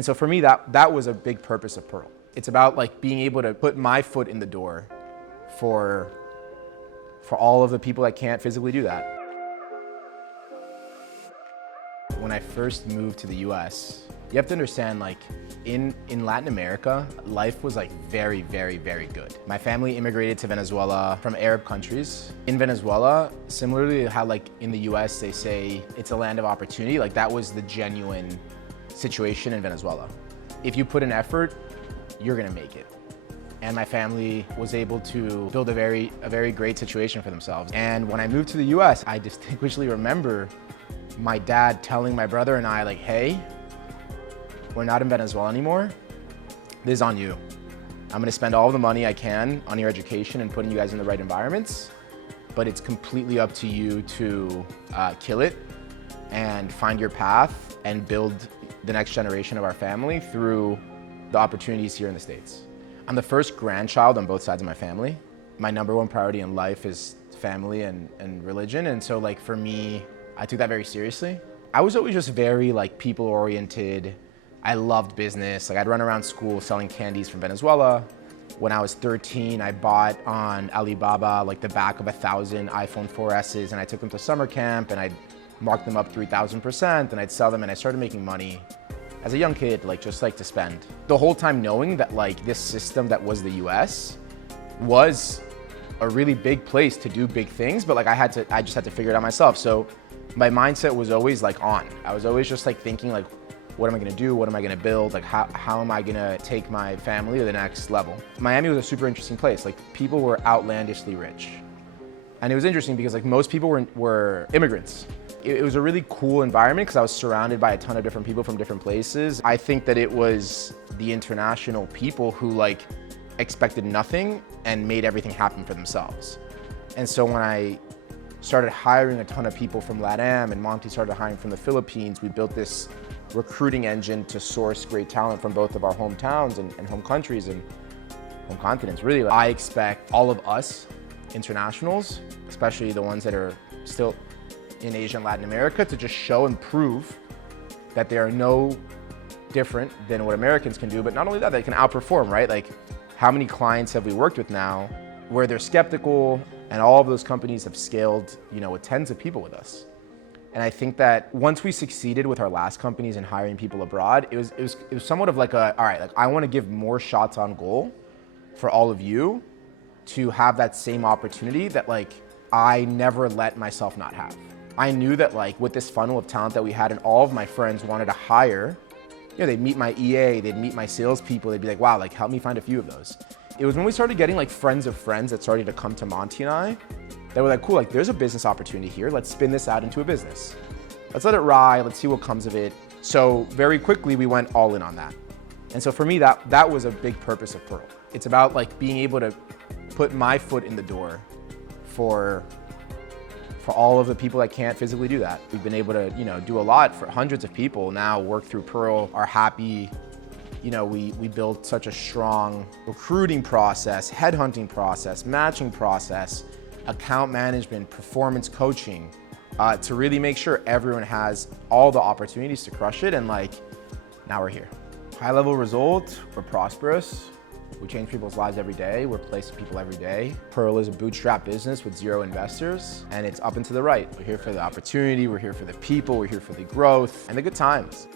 And so for me, that was a big purpose of Pearl. It's about like being able to put my foot in the door for all of the people that can't physically do that. When I first moved to the US, you have to understand, like, in Latin America, life was like very, very, very good. My family immigrated to Venezuela from Arab countries. In Venezuela, similarly to how like in the US they say it's a land of opportunity, like that was the genuine situation in Venezuela. If you put in effort, you're gonna make it. And my family was able to build a very great situation for themselves. And when I moved to the US, I distinctly remember my dad telling my brother and I, like, hey, we're not in Venezuela anymore. This is on you. I'm gonna spend all the money I can on your education and putting you guys in the right environments, but it's completely up to you to kill it and find your path and build the next generation of our family through the opportunities here in the States. I'm the first grandchild on both sides of my family. My number one priority in life is family and religion, and so like for me, I took that very seriously. I was always just very like people-oriented. I loved business. Like I'd run around school selling candies from Venezuela. When I was 13, I bought on Alibaba like the back of 1,000 iPhone 4Ss, and I took them to summer camp and I'd mark them up 3,000% and I'd sell them, and I started making money as a young kid, like just like to spend. The whole time knowing that like this system that was the US was a really big place to do big things, but like I just had to figure it out myself. So my mindset was always like on. I was always just like thinking like, what am I gonna do? What am I gonna build? Like how am I gonna take my family to the next level? Miami was a super interesting place. Like people were outlandishly rich. And it was interesting because like most people were immigrants. It was a really cool environment because I was surrounded by a ton of different people from different places. I think that it was the international people who like expected nothing and made everything happen for themselves. And so when I started hiring a ton of people from LATAM and Monty started hiring from the Philippines, we built this recruiting engine to source great talent from both of our hometowns and home countries and home continents, really. I expect all of us internationals, especially the ones that are still in Asia and Latin America, to just show and prove that they are no different than what Americans can do, but not only that, they can outperform, right? Like, how many clients have we worked with now where they're skeptical and all of those companies have scaled, you know, with tens of people with us? And I think that once we succeeded with our last companies in hiring people abroad, it was somewhat of like all right, like I want to give more shots on goal for all of you to have that same opportunity that like I never let myself not have. I knew that like with this funnel of talent that we had and all of my friends wanted to hire, you know, they'd meet my EA, they'd meet my salespeople, they'd be like, wow, like help me find a few of those. It was when we started getting like friends of friends that started to come to Monty and I, that were like, cool, like there's a business opportunity here, let's spin this out into a business. Let's let it ride, let's see what comes of it. So very quickly we went all in on that. And so for me, that was a big purpose of Pearl. It's about like being able to put my foot in the door for all of the people that can't physically do that. We've been able to, you know, do a lot for hundreds of people now, work through Pearl, are happy. You know, we built such a strong recruiting process, headhunting process, matching process, account management, performance coaching, to really make sure everyone has all the opportunities to crush it, and like, now we're here. High level result, we're prosperous. We change people's lives every day. We're placing people every day. Pearl is a bootstrap business with 0 investors, and it's up and to the right. We're here for the opportunity, we're here for the people, we're here for the growth and the good times.